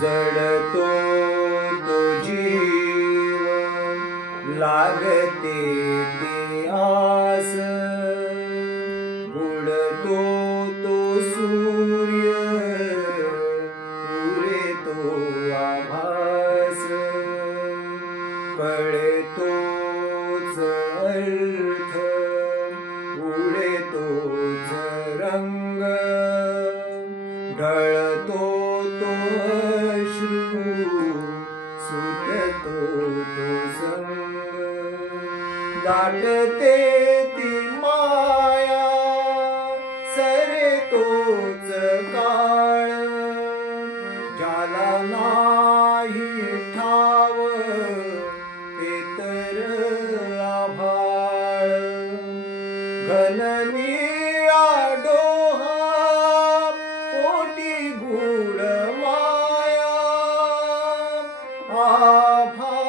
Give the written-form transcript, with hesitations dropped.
जडतो तो जीव लागते ती आस, बुडतो तो सूर्य पुरे तो आभास, कळे तोच अर्थ उडे तोच रंग, ढळतो तो अश्रू सुटतो तो संग, दाटते ती माया सरे तोच काळ, ज्याला नाही ठाव ते तर आभाळ, घन निळा डोहा पोटी गूढ माया, आभाळ